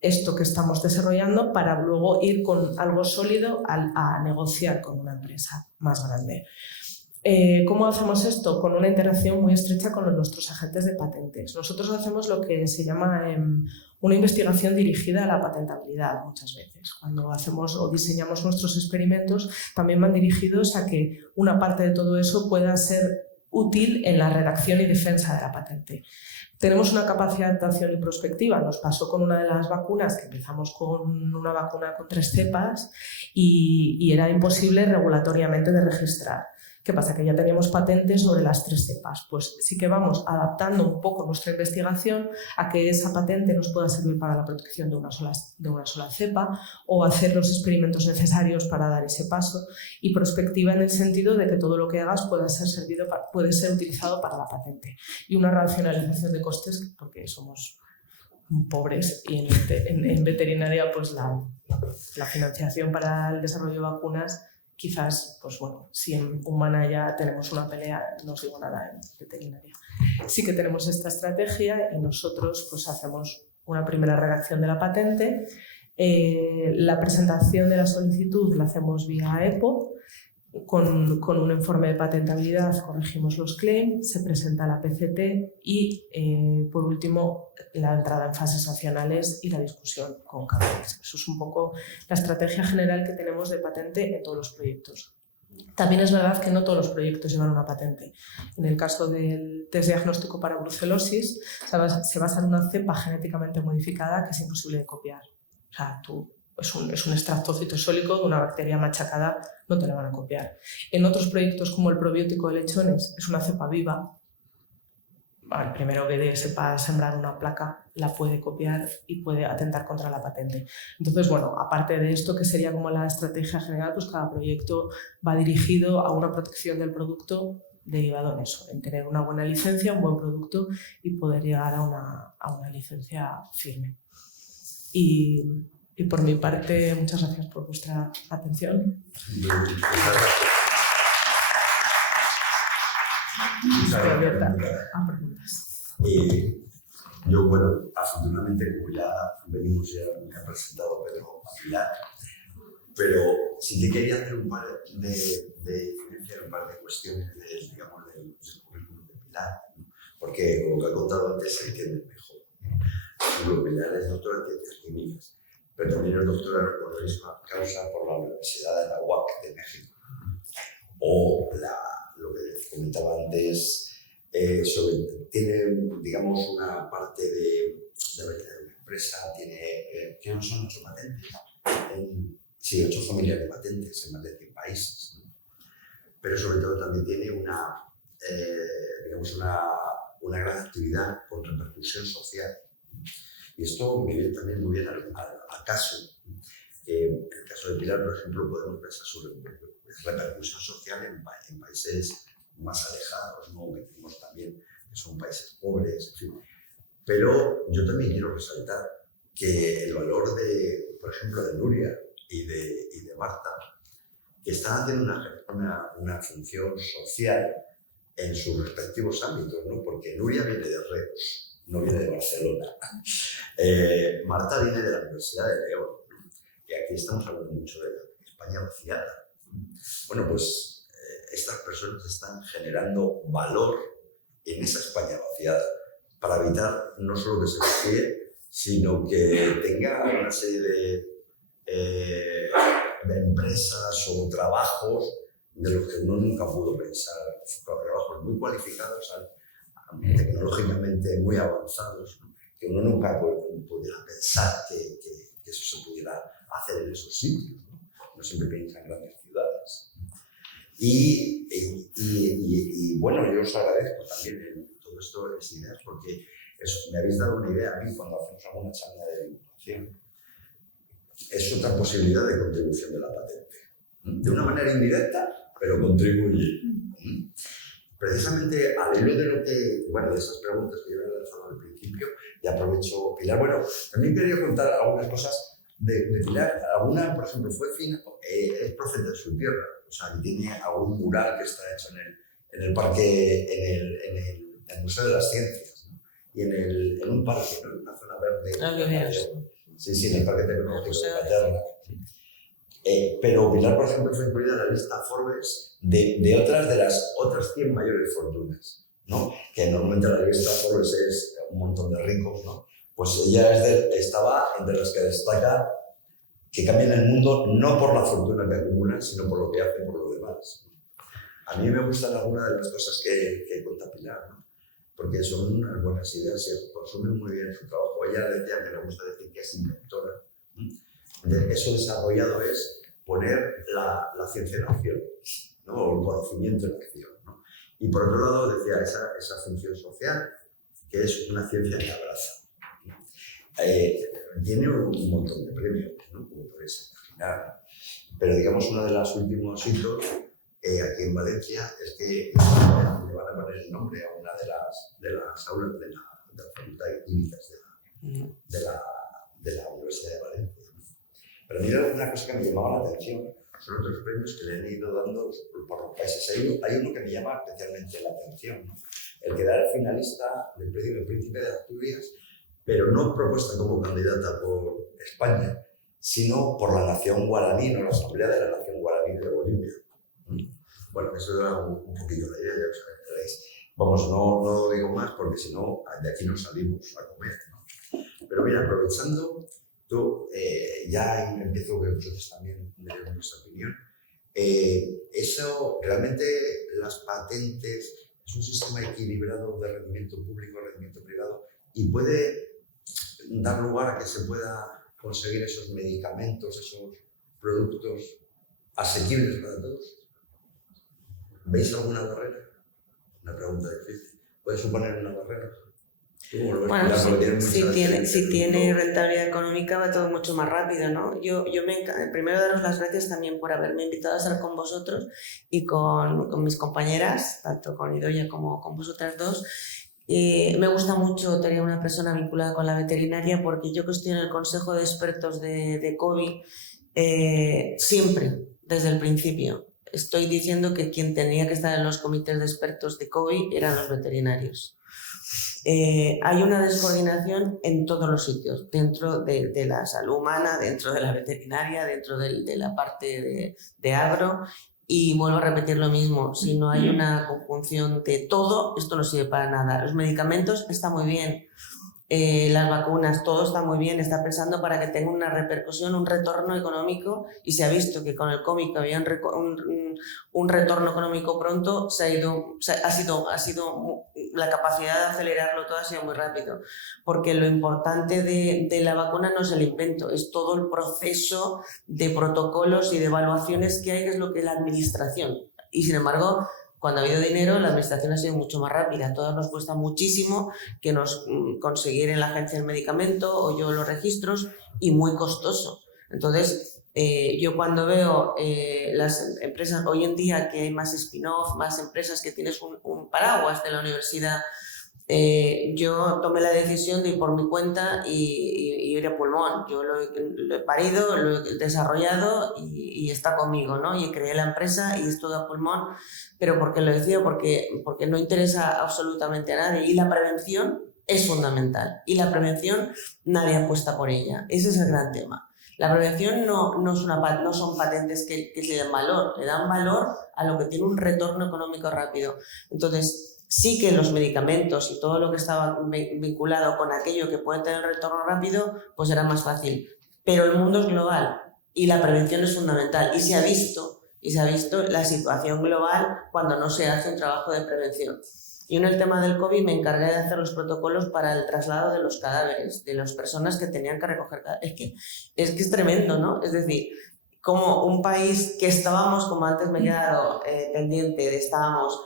esto que estamos desarrollando para luego ir con algo sólido a negociar con una empresa más grande. ¿Cómo hacemos esto? Con una interacción muy estrecha con nuestros agentes de patentes. Nosotros hacemos lo que se llama una investigación dirigida a la patentabilidad muchas veces. Cuando hacemos o diseñamos nuestros experimentos, también van dirigidos a que una parte de todo eso pueda ser útil en la redacción y defensa de la patente. Tenemos una capacidad de adaptación y prospectiva. Nos pasó con una de las vacunas, que empezamos con una vacuna con 3 cepas y era imposible regulatoriamente de registrar. ¿Qué pasa? Que ya teníamos patentes sobre las 3 cepas. Pues sí que vamos adaptando un poco nuestra investigación a que esa patente nos pueda servir para la protección de una sola cepa, o hacer los experimentos necesarios para dar ese paso, y prospectiva en el sentido de que todo lo que hagas puede ser utilizado para la patente. Y una racionalización de costes, porque somos pobres y en veterinaria pues la financiación para el desarrollo de vacunas quizás, pues bueno, si en humana ya tenemos una pelea, no os digo nada en veterinaria. Sí que tenemos esta estrategia y nosotros pues hacemos una primera redacción de la patente. La presentación de la solicitud la hacemos vía EPO, con un informe de patentabilidad corregimos los claims, se presenta la PCT y, por último, la entrada en fases nacionales y la discusión con cada país. Eso es un poco la estrategia general que tenemos de patente en todos los proyectos. También es verdad que no todos los proyectos llevan una patente. En el caso del test diagnóstico para brucelosis, se basa en una cepa genéticamente modificada que es imposible de copiar. O sea, es un extracto citosólico de una bacteria machacada, no te la van a copiar. En otros proyectos como el probiótico de lechones, es una cepa viva. El primero que sepa sembrar una placa la puede copiar y puede atentar contra la patente. Entonces, bueno, aparte de esto, que sería como la estrategia general, pues cada proyecto va dirigido a una protección del producto derivado en eso, en tener una buena licencia, un buen producto y poder llegar a una licencia firme. Y por mi parte, muchas gracias por vuestra atención. Estoy abierta a preguntas. Yo, bueno, afortunadamente, como ya venimos, ya me ha presentado Pedro a Pilar, pero sí que quería hacer un par diferenciar un par de cuestiones digamos, del currículum de Pilar, porque, como que ha contado antes, se entiende mejor. Pilar es doctora en ciencias químicas, pero también es doctora honoris causa por la Universidad de la UAC de México. O lo que comentaba antes, tiene, digamos, una parte de una empresa, ¿qué no son 8 patentes? Sí, 8 familias de patentes en más de 100 países, ¿no? Pero sobre todo también tiene digamos, una gran actividad con repercusión social. Y esto me viene también muy bien al caso. En el caso de Pilar, por ejemplo, podemos pensar sobre repercusión social en países más alejados, ¿no? Que tenemos también, que son países pobres, en fin. Pero yo también quiero resaltar que el valor por ejemplo, de Nuria y de Marta, que están haciendo una función social en sus respectivos ámbitos, ¿no? Porque Nuria viene de Reus, no viene de Barcelona. Marta viene de la Universidad de León, ¿no? Y aquí estamos hablando mucho de la España vaciada. Bueno, pues estas personas están generando valor en esa España vaciada para evitar no solo que se vacíe, sino que tenga una serie de empresas o trabajos de los que uno nunca pudo pensar, trabajos muy cualificados, tecnológicamente muy avanzados, ¿no? Que uno nunca pudiera pensar que eso se pudiera hacer en esos sitios, ¿no? No siempre piensa en grandes ciudades. Y bueno, yo os agradezco también todo esto de las ideas, porque me habéis dado una idea a mí cuando hacemos alguna charla de divulgación. Es otra posibilidad de contribución de la patente. de una manera indirecta, pero contribuye. Precisamente al hilo de lo que, bueno, de esas preguntas que yo he lanzado al principio, y aprovecho, Pilar, bueno, también quería contar algunas cosas de Pilar. Alguna, por ejemplo, es profeta de su tierra, o sea, que tiene algún mural que está hecho en el parque, en el Museo de las Ciencias, ¿no? Y en un parque, ¿no? En una zona verde. Sí, en el Parque Tecnológico de Paterna. Pero Pilar, por ejemplo, fue incluida en la lista Forbes de las otras 100 mayores fortunas, ¿no? Que normalmente la lista Forbes es un montón de ricos, ¿no? Pues ella estaba entre las que destaca que cambian el mundo no por la fortuna que acumulan, sino por lo que hacen por los demás. A mí me gustan algunas de las cosas que cuenta Pilar, ¿no? Porque son unas buenas ideas y consumen muy bien su trabajo. Ella decía que le gusta decir que es inventora. Eso desarrollado es poner la ciencia en acción, ¿no? O el conocimiento en acción, ¿no? Y por otro lado decía esa función social, que es una ciencia que abraza. Tiene un montón de premios, ¿no? Como podéis imaginar. Pero digamos, uno de los últimos hitos aquí en Valencia es que le van a poner el nombre a una de las aulas de la Facultad de Químicas de la Universidad de Valencia. Pero mira, una cosa que me llamaba la atención son otros premios que le han ido dando por los países. Hay uno que me llama especialmente la atención, ¿no? El que era el finalista del premio del Príncipe de Asturias, pero no propuesta como candidata por España, sino por la nación guaraní, no la Asamblea de la Nación Guaraní de Bolivia. Bueno, eso era un poquillo la idea, ya veréis. Vamos, no digo más porque si no, de aquí nos salimos a comer, ¿no? Pero mira, aprovechando, ya empiezo que vosotros también me den vuestra opinión. Eso, realmente las patentes es un sistema equilibrado de rendimiento público, rendimiento privado, y puede dar lugar a que se pueda conseguir esos medicamentos, esos productos asequibles para todos. ¿Veis alguna barrera? Una pregunta difícil. ¿Puede suponer una barrera? Bueno, si tiene rentabilidad económica va todo mucho más rápido, ¿no? Primero daros las gracias también por haberme invitado a estar con vosotros y con mis compañeras, tanto con Idoia como con vosotras dos. Me gusta mucho tener una persona vinculada con la veterinaria porque yo que estoy en el Consejo de Expertos de COVID, siempre, desde el principio, estoy diciendo que quien tenía que estar en los comités de expertos de COVID eran los veterinarios. Hay una descoordinación en todos los sitios, dentro de la salud humana, dentro de la veterinaria, dentro de la parte de agro, y vuelvo a repetir lo mismo, si no hay una conjunción de todo, esto no sirve para nada. Los medicamentos están muy bien, las vacunas, todo está muy bien, está pensando para que tenga una repercusión, un retorno económico, y se ha visto que con el COVID había un retorno económico pronto, ha sido la capacidad de acelerarlo todo ha sido muy rápido, porque lo importante de la vacuna no es el invento, es todo el proceso de protocolos y de evaluaciones que hay, que es lo que la administración, y sin embargo, cuando ha habido dinero, la administración ha sido mucho más rápida. A todos nos cuesta muchísimo que nos conseguir en la agencia el medicamento o yo los registros, y muy costoso. Entonces, yo cuando veo las empresas, hoy en día que hay más spin-off, más empresas que tienes un paraguas de la universidad, yo tomé la decisión de ir por mi cuenta y ir a pulmón. Yo lo he parido, lo he desarrollado y está conmigo, ¿no? Y creé la empresa y es todo a pulmón, pero porque lo decía, porque no interesa absolutamente a nadie. Y la prevención es fundamental. Y la prevención nadie apuesta por ella. Ese es el gran tema. La prevención no son patentes que le dan valor, le dan valor a lo que tiene un retorno económico rápido. Entonces, sí que los medicamentos y todo lo que estaba vinculado con aquello que puede tener retorno rápido, pues era más fácil. Pero el mundo es global y la prevención es fundamental. Y se ha visto la situación global cuando no se hace un trabajo de prevención. Y en el tema del COVID me encargué de hacer los protocolos para el traslado de los cadáveres, de las personas que tenían que recoger cadáveres. Es que es tremendo, ¿no? Es decir, como un país que estábamos, como antes me he quedado pendiente, estábamos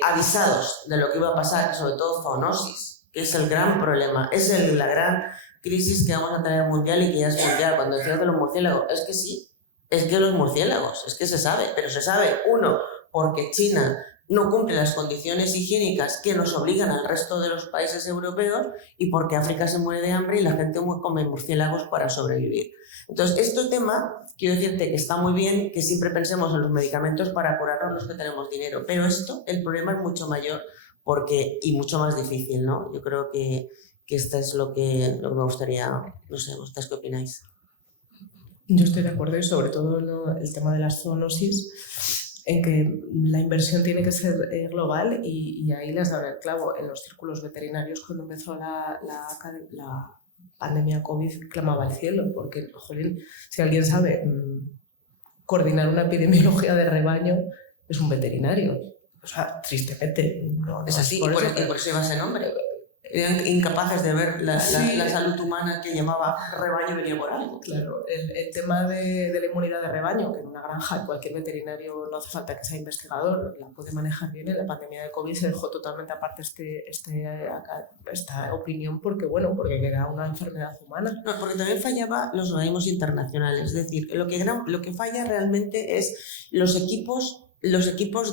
avisados de lo que iba a pasar, sobre todo zoonosis, que es el gran problema, es la gran crisis que vamos a tener mundial y que ya es mundial. Cuando decías de los murciélagos, es que sí, es que los murciélagos, es que se sabe, pero se sabe, uno, porque China no cumple las condiciones higiénicas que nos obligan al resto de los países europeos y porque África se muere de hambre y la gente come murciélagos para sobrevivir. Entonces, este tema, quiero decirte que está muy bien que siempre pensemos en los medicamentos para curarnos los que tenemos dinero, pero el problema es mucho mayor y mucho más difícil, ¿no? Yo creo que esto es lo que me gustaría, no sé, ¿ustedes qué opináis? Yo estoy de acuerdo y sobre todo el tema de las zoonosis, en que la inversión tiene que ser global y ahí les da el clavo. En los círculos veterinarios, cuando empezó la pandemia COVID, clamaba al cielo, porque, jolín, si alguien sabe coordinar una epidemiología de rebaño, es un veterinario. O sea, tristemente. No es así, por eso lleva ese nombre. Eran incapaces de ver la salud humana que llamaba rebaño venía por algo. Claro, el tema de la inmunidad de rebaño, que en una granja cualquier veterinario no hace falta que sea investigador, la puede manejar bien. En la pandemia de COVID se dejó totalmente aparte esta opinión porque era una enfermedad humana. No, porque también fallaba los organismos internacionales. Es decir, lo que falla realmente es los equipos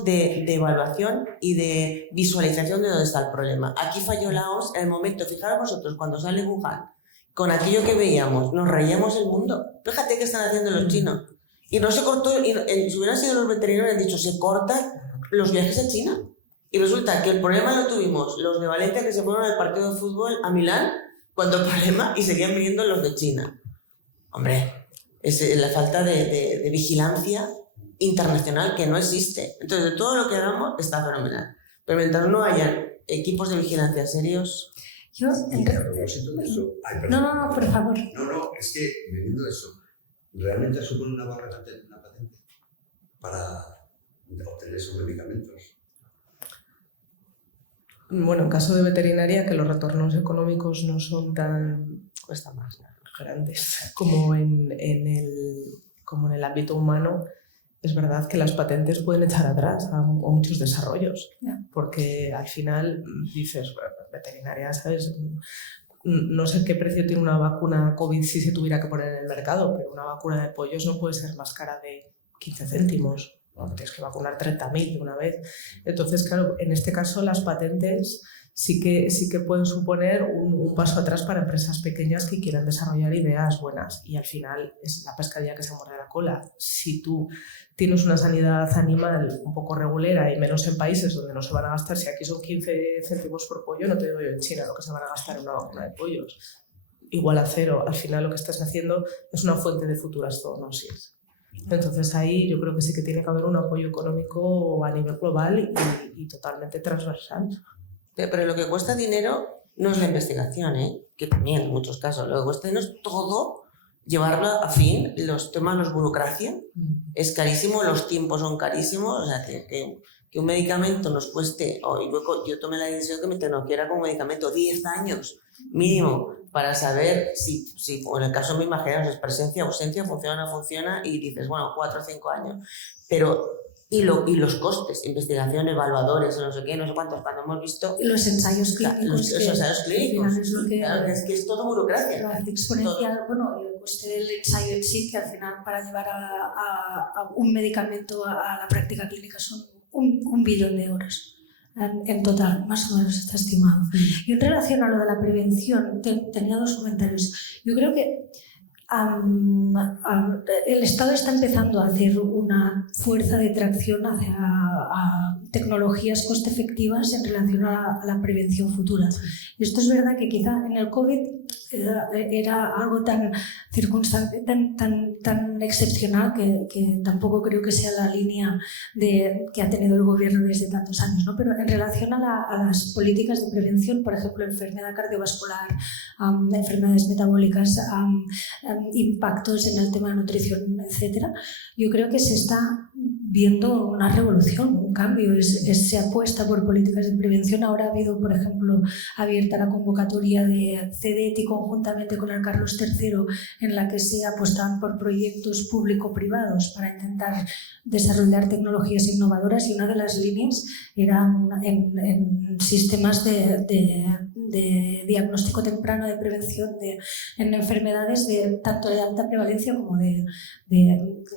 de evaluación y de visualización de dónde está el problema. Aquí falló la OMS en el momento, fijaros vosotros, cuando sale Wuhan, con aquello que veíamos, nos reíamos el mundo. Fíjate qué están haciendo los chinos. Y no se cortó, si hubieran sido los veterinarios, han dicho, se cortan los viajes a China. Y resulta que el problema lo tuvimos los de Valencia que se fueron al partido de fútbol a Milán, cuando el problema, y seguían viniendo los de China. Hombre, es la falta de vigilancia internacional que no existe. Entonces, de todo lo que hagamos está fenomenal. Pero mientras no hayan equipos de vigilancia serios... Yo... No, por favor. No, es que, viendo eso, ¿realmente supone una barrera una patente para obtener esos medicamentos? Bueno, en caso de veterinaria, que los retornos económicos no son tan... cuesta más, ¿no? Grandes como en el ámbito humano. Es verdad que las patentes pueden echar atrás a muchos desarrollos, porque al final dices, bueno, veterinaria, ¿sabes? No sé qué precio tiene una vacuna COVID si se tuviera que poner en el mercado, pero una vacuna de pollos no puede ser más cara de 15 céntimos. ¿No? Tienes que vacunar 30.000 de una vez. Entonces, claro, en este caso las patentes sí que pueden suponer un paso atrás para empresas pequeñas que quieran desarrollar ideas buenas. Y al final es la pescadilla que se muerde la cola. Si tú tienes una sanidad animal un poco regulera y menos en países donde no se van a gastar, si aquí son 15 céntimos por pollo, no te digo yo en China lo que se van a gastar en una vacuna de pollos. Igual a cero. Al final lo que estás haciendo es una fuente de futuras zoonosis. Entonces ahí yo creo que sí que tiene que haber un apoyo económico a nivel global y totalmente transversal. Pero lo que cuesta dinero no es la investigación, que también en muchos casos. Lo que cuesta dinero es todo llevarlo a fin, los temas, burocracia. Es carísimo, los tiempos son carísimos. O sea, que un medicamento nos cueste, yo tomé la decisión que mi tecnología era como medicamento 10 años mínimo para saber si en el caso me imaginamos es presencia, ausencia, funciona o no funciona y dices, bueno, 4 o 5 años. Pero y los costes, investigación, evaluadores, no sé qué, no sé cuántos, cuando hemos visto... Los ensayos clínicos. Los ensayos clínicos. Es que es todo burocracia. Lo hace exponencial, bueno, el coste del ensayo en sí, que al final para llevar a un medicamento a la práctica clínica son 1 billón de euros. En total, más o menos está estimado. Y en relación a lo de la prevención, tenía 2 comentarios. Yo creo que el Estado está empezando a hacer una fuerza de tracción hacia tecnologías coste efectivas en relación a la prevención futura. Y esto es verdad que quizá en el COVID era algo tan circunstancial, tan excepcional que tampoco creo que sea la línea que ha tenido el gobierno desde tantos años, ¿no? Pero en relación a las políticas de prevención, por ejemplo, enfermedad cardiovascular, enfermedades metabólicas, impactos en el tema de nutrición, etcétera, yo creo que se está viendo una revolución, un cambio. Se apuesta por políticas de prevención. Ahora ha habido, por ejemplo, abierta la convocatoria de CEDET y conjuntamente con el Carlos III, en la que se apuestan por proyectos público-privados para intentar desarrollar tecnologías innovadoras, y una de las líneas eran en sistemas de de diagnóstico temprano, de prevención en enfermedades de tanto de alta prevalencia como de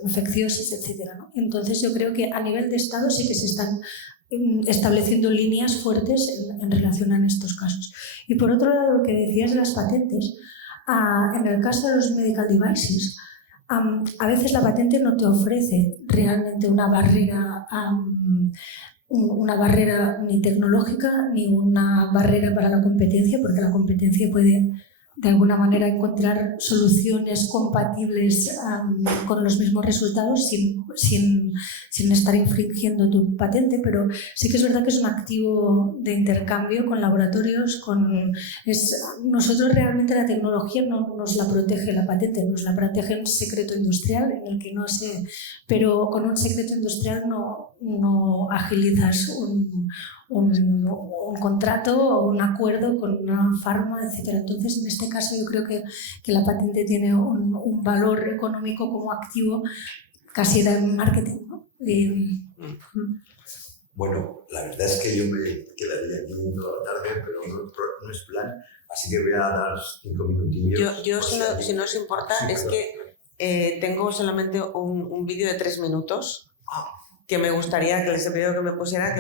infecciosas, etc., ¿no? Entonces yo creo que a nivel de Estado sí que se están estableciendo líneas fuertes en relación a estos casos. Y por otro lado, lo que decías de las patentes, en el caso de los medical devices, a veces la patente no te ofrece realmente una barrera ni tecnológica ni una barrera para la competencia, porque la competencia puede de alguna manera encontrar soluciones compatibles con los mismos resultados sin estar infringiendo tu patente, pero sí que es verdad que es un activo de intercambio con laboratorios. Nosotros realmente la tecnología no nos la protege la patente, nos la protege un secreto industrial en el que no sé, pero con un secreto industrial no agilizas un contrato o un acuerdo con una farma, etc. Entonces, en este caso yo creo que la patente tiene un valor económico como activo casi de marketing, ¿no? Bueno, la verdad es que yo me quedaría aquí toda la tarde, pero no es plan, así que voy a dar 5 minutillos. Yo si no os importa, sí, es que tengo solamente un vídeo de 3 minutos. Que me gustaría, que les he pedido que me pusieran,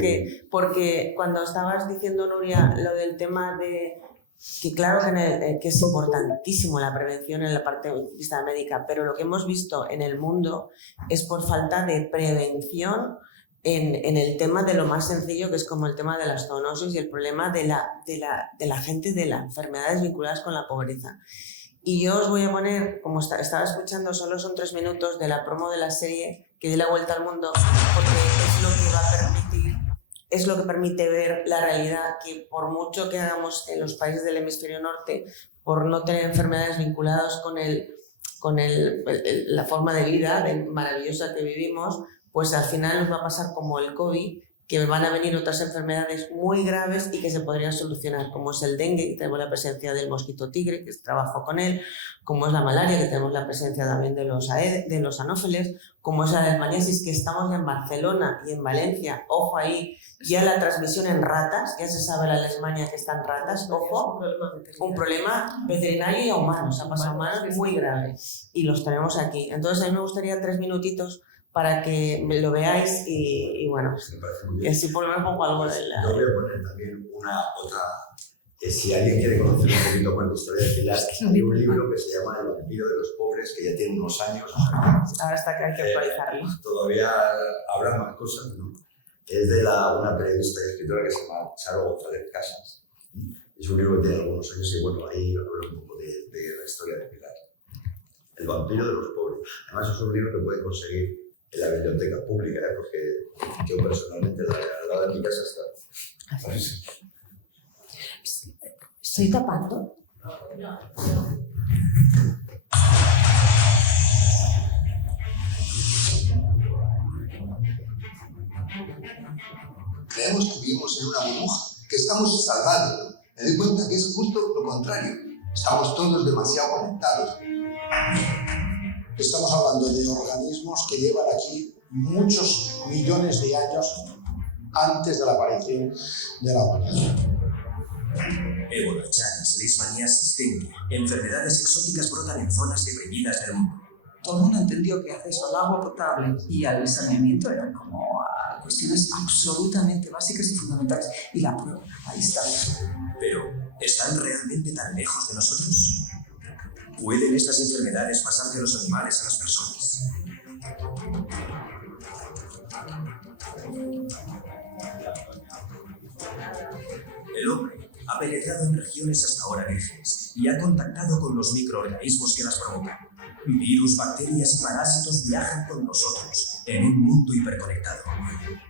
sí. Porque cuando estabas diciendo, Nuria, lo del tema de que claro que es importantísimo la prevención en la parte de vista médica, pero lo que hemos visto en el mundo es por falta de prevención en el tema de lo más sencillo, que es como el tema de las zoonosis y el problema de la gente, de las enfermedades vinculadas con la pobreza. Y yo os voy a poner, como estaba escuchando, solo son 3 minutos de la promo de la serie que dio la vuelta al mundo, porque es lo que permite ver la realidad, que por mucho que hagamos en los países del hemisferio norte, por no tener enfermedades vinculadas con la forma de vida maravillosa que vivimos, pues al final nos va a pasar como el COVID, que van a venir otras enfermedades muy graves y que se podrían solucionar, como es el dengue, que tenemos la presencia del mosquito tigre, que trabajo con él, como es la malaria, que tenemos la presencia también de los anófeles, como es la leishmaniasis, que estamos en Barcelona y en Valencia, ojo ahí, ya la transmisión en ratas, ya se sabe la leishmania que está en ratas, ojo, un problema veterinario y a humanos, ha pasado a humanos muy grave, y los tenemos aquí. Entonces a mí me gustaría 3 minutitos para que lo veáis y bueno, y así por lo menos pongo algo de la... Yo voy a poner también otra, si alguien quiere conocer un poquito más de historia de Pilar, hay un libro que se llama El vampiro de los pobres, que ya tiene unos años. Ahora está que hay que actualizarlo. Todavía habrá más cosas, ¿no? Es de una periodista y escritora que se llama Charo González Casas. Es un libro que tiene algunos años y bueno, ahí habla un poco de la historia de Pilar. El vampiro de los pobres. Además es un libro que puede conseguir en la biblioteca pública, porque yo personalmente al lado de mi casa está. ¿Estoy tapando? Creemos que vivimos en una burbuja, que estamos salvados. Me doy cuenta que es justo lo contrario. Estamos todos demasiado conectados. Estamos hablando de organismos que llevan aquí muchos millones de años antes de la aparición de la humanidad. Ébola, chagas, leishmaniasis, dengue, enfermedades exóticas brotan en zonas deprimidas del mundo. Todo el mundo entendió que acceso al agua potable y al saneamiento eran como cuestiones absolutamente básicas y fundamentales. Y la prueba, ahí está. Pero, ¿están realmente tan lejos de nosotros? ¿Pueden estas enfermedades pasar de los animales a las personas? El hombre ha penetrado en regiones hasta ahora vírgenes y ha contactado con los microorganismos que las provocan. Virus, bacterias y parásitos viajan con nosotros en un mundo hiperconectado.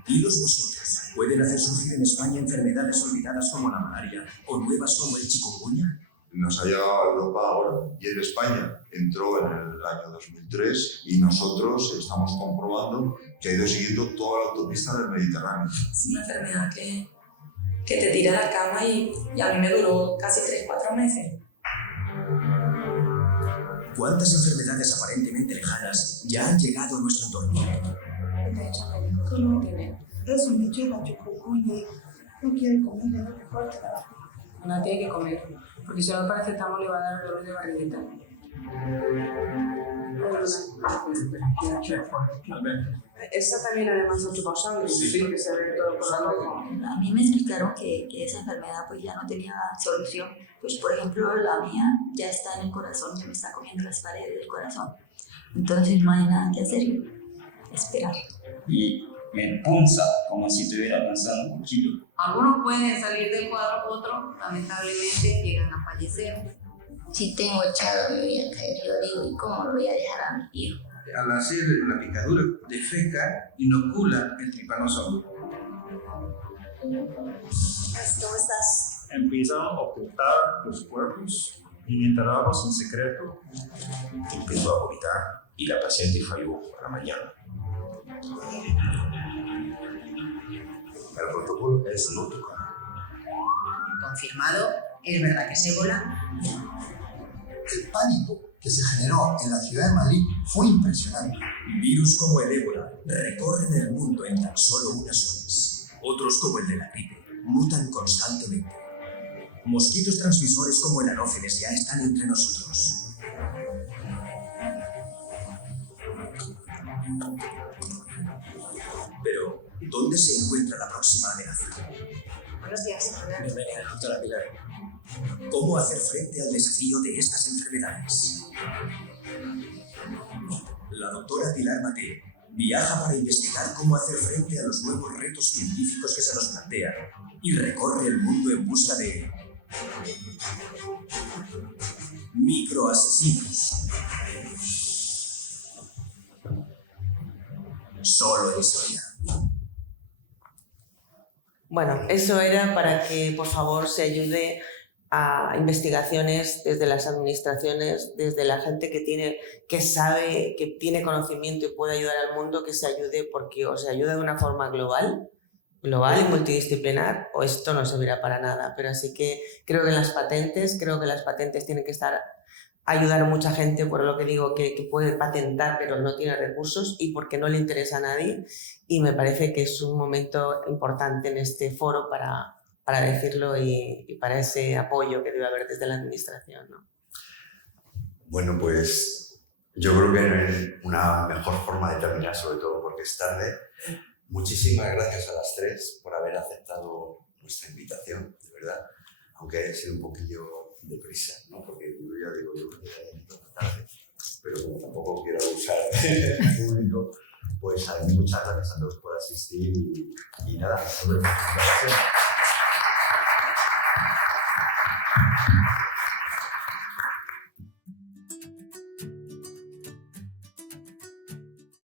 ¿Y los mosquitos pueden hacer surgir en España enfermedades olvidadas como la malaria o nuevas como el chikungunya? Nos ha llegado a Europa ahora y en España entró en el año 2003 y nosotros estamos comprobando que ha ido siguiendo toda la autopista del Mediterráneo. Es una enfermedad que te tira a la cama y a mí me duró casi 3-4 meses. ¿Cuántas enfermedades aparentemente lejanas ya han llegado a nuestro entorno? De hecho, me dijo que no tiene. Eso me lleva a chikungunya. No quiere comer, no le corta. Una tiene que comer, porque si no paracetamol le va a dar dolor de barriguita. Esa también además es por sangre, sí, que se ve todo por la boca. A mí me explicaron que esa enfermedad pues ya no tenía solución. Pues por ejemplo la mía ya está en el corazón, ya me está comiendo las paredes del corazón. Entonces no hay nada que hacer, esperar. Y me punza como si estuviera lanzando un cuchillo. Algunos pueden salir del cuadro, otros lamentablemente llegan a fallecer. Si tengo echado me voy a caer, yo digo, ¿y cómo lo voy a dejar a mi hijo? Al hacer la picadura de feca, inocula el trypanosoma. ¿Cómo estás? Empiezan a ocultar los cuerpos y enterrarlos en secreto. Empezó a vomitar y la paciente falló a la mañana. El protocolo es no tocar. Confirmado, es verdad que es ébola. El pánico que se generó en la ciudad de Madrid fue impresionante. Virus como el ébola recorren el mundo en tan solo unas horas. Otros como el de la gripe mutan constantemente. Mosquitos transmisores como el anófeles ya están entre nosotros. Pero, ¿dónde se encuentra la próxima amenaza? Buenos días, Bienvenida, doctora Pilar. ¿Cómo hacer frente al desafío de estas enfermedades? La doctora Pilar Mateo viaja para investigar cómo hacer frente a los nuevos retos científicos que se nos plantean y recorre el mundo en busca de microasesinos. Solo en historia. Bueno, eso era para que por favor se ayude a investigaciones desde las administraciones, desde la gente que sabe, que tiene conocimiento y puede ayudar al mundo, que se ayude, porque o se ayuda de una forma global y multidisciplinar, o esto no servirá para nada. Pero así que creo que las patentes tienen que ayudar a mucha gente, por lo que digo que puede patentar pero no tiene recursos y porque no le interesa a nadie, y me parece que es un momento importante en este foro para decirlo y para ese apoyo que debe haber desde la administración, ¿no? Bueno, pues yo creo que no hay una mejor forma de terminar, sobre todo porque es tarde. Muchísimas gracias a las tres por haber aceptado nuestra invitación, de verdad, aunque haya sido un poquillo deprisa, ¿no? Porque yo ya digo, yo creo que ya invitado tarde, pero como tampoco quiero abusar del público, pues muchas gracias a todos por asistir y nada, nos vemos. Gracias.